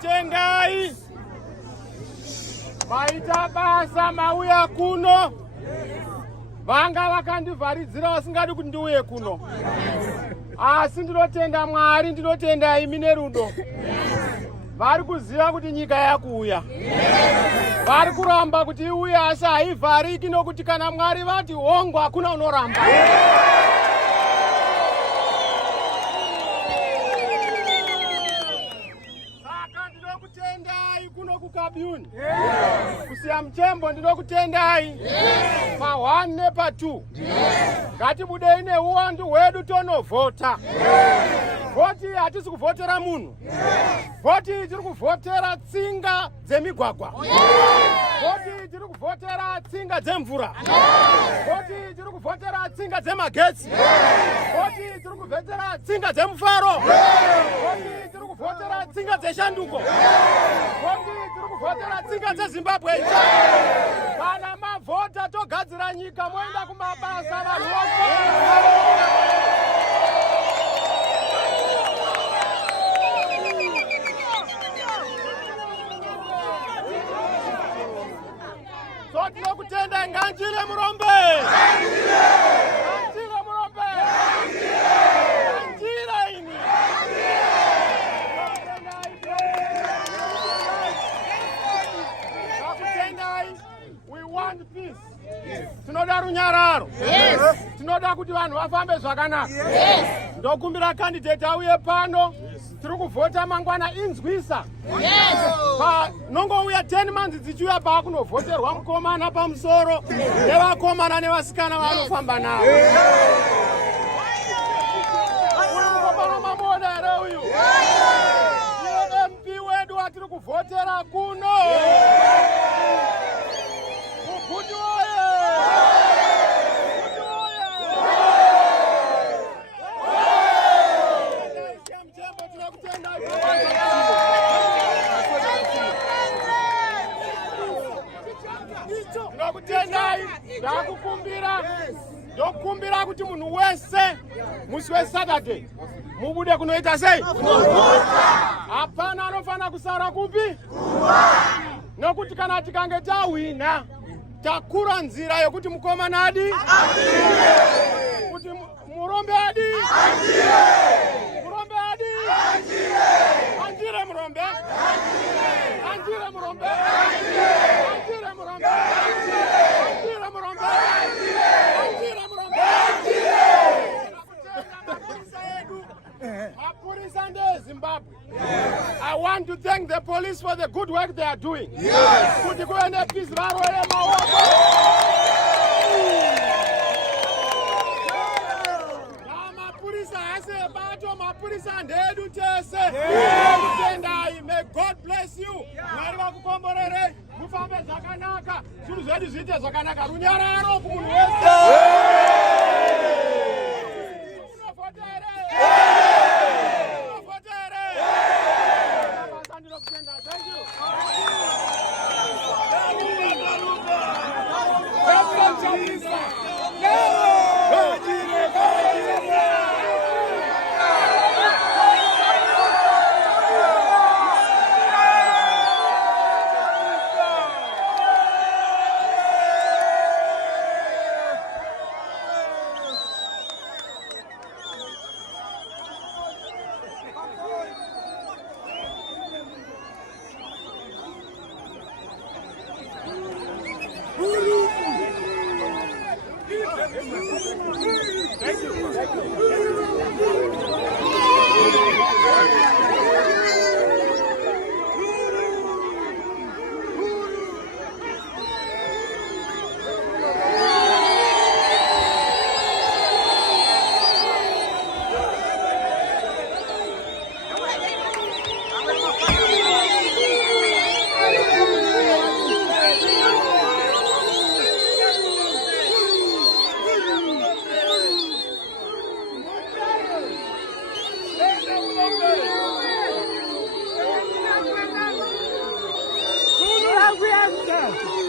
Tendai vaita basa mauya kuno vanga vakandivharidzira vasingadi kuti ndiuye kuno asi ndinotenda Mwari, ndinotenda imi nerudo. Vari kuziva kuti nyika yakuuya, vari kuramba kuti iuye asi haivhariki nokuti kana Mwari vati hongo hakuna unoramba. Kabuyuni. Simuchembo ndinokutendai pa 1 nepa 2. Ngatibudei neuwandu hwedu tonovhota. Voti hatisi kuvhotera munhu. Voti tiri kuvhotera tsinga dzemigwagwa. Voti tiri kuvhotera tsinga dzemvura. Voti tiri kuvhotera tsinga dzemagetsi. Voti tiri kuvhotera tsinga dzemufaro. Voti tiri kuvhotera tsinga dzeshanduko. Voti tiri kuvhotera tsinga dzeZimbabwe. Kana mavhota togadzira nyika, moenda kumabasa vanhu tinokutenda. Nganjire murombe, nganjire murombe, nganjire ini. Nakutendai, we want peace. Tinoda runyararo. Tinoda kuti vanhu vafambe zvakanaka. Ndokumbira candidate auye pano. Tiri kuvhota mangwana inzwisa. Nongouya 10 months dzichiuya paakunovhoterwa mukomana pamusoro nevakomana nevasikana vanofamba navo. Mukomana mamoda here uyu. Iye MP wedu watiri kuvhotera kuno. Mugundi oye! Ndakukumbira kuti munhu wese musi weSaturday mubude kunoita sei? Hapana anofana kusara kupi? Nokuti kana tikange tawina takura nzira yokuti mukomana adi kuti murombe adi murombe adi anjire murombe anjire murombe anjire murombe anjire murombe anjire murombe Mapurisa nde Zimbabwe. I want to thank the police for the good work they are doing. Kuti kuende peace varwele maoko. Mapurisa hase mabato mapurisa ndedu tese. Tendai, may God bless you. Mwari vakukomborere, mufambe zvakanaka. Zvinhu zvedu zviite zvakanaka. Runyararo kumunhu wese. Unovotere. Unovotere. Basa ndinokutenda. Thank you. Welcome Chamisa. Thank you. Thank you. We have